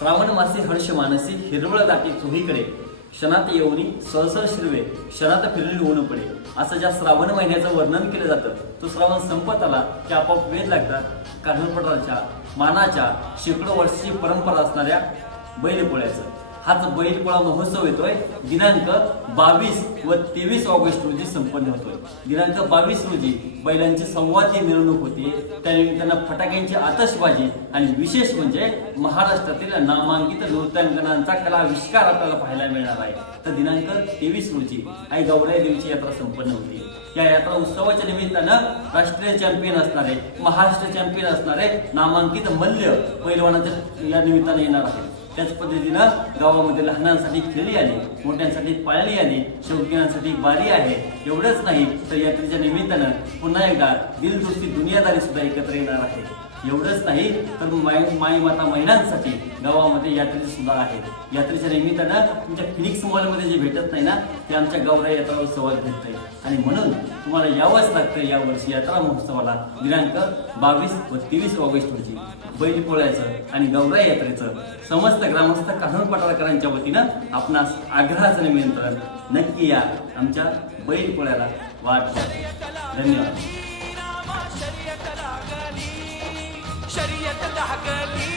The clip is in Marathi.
श्रावण मासे हर्ष मानसी हिरवळ दाटी चोहीकडे क्षणात येऊनी सहसर शिरवे क्षणात फिरली ऊन पडे असं ज्या श्रावण महिन्याचं वर्णन केलं जातं तो श्रावण संपत आला की आपोआप वेध लागतात कान्होपठाराच्या मानाच्या शेकडो वर्षाची परंपरा असणाऱ्या बैलपोळ्याचं। हाच बैलपोळा महोत्सव येतोय दिनांक 22 व 23 ऑगस्ट रोजी संपन्न होतोय। दिनांक 22 रोजी बैलांची संवादी मिरवणूक होती, त्यानिमित्तानं फटाक्यांची आतषबाजी आणि विशेष म्हणजे महाराष्ट्रातील नामांकित नृत्यांगनांचा कलाविष्कार आपल्याला पाहायला मिळणार आहे। तर दिनांक 23 रोजी आई गौराई देवीची यात्रा संपन्न होती। या यात्रा उत्सवाच्या निमित्तानं राष्ट्रीय चॅम्पियन असणारे महाराष्ट्र चॅम्पियन असणारे नामांकित मल्ल पैलवानाच्या या निमित्तानं येणार आहे। त्याच पद्धतीनं गावामध्ये लहानांसाठी खेळी आली, मोठ्यांसाठी पाळणी आली, शौकीनांसाठी बारी आहे। एवढंच नाही तर यात्रेच्या निमित्तानं पुन्हा एकदा दिलदोस्ती दुनियादारी सुद्धा एकत्र येणार आहे। एवढंच नाही तर माई माता महिलांसाठी गावामध्ये यात्रेचे सुद्धा आहेत। यात्रेच्या निमित्तानं तुमच्या फिनिक्स मॉलमध्ये जे भेटत नाही ना ते आमच्या गौराई यात्रा उत्सवात भेटतंय आणि म्हणून तुम्हाला यावंच लागतं यावर्षी यात्रा महोत्सवाला दिनांक 22 व 23 ऑगस्ट रोजी बैलपोळ्याचं आणि गौराई यात्रेचं समस्त ग्रामस्थ कान्होपठारकरांच्या वतीनं आपणास आग्रहाचं निमंत्रण नक्की या आमच्या बैलपोळ्याला वाट धन्यवाद। शर्यत लागली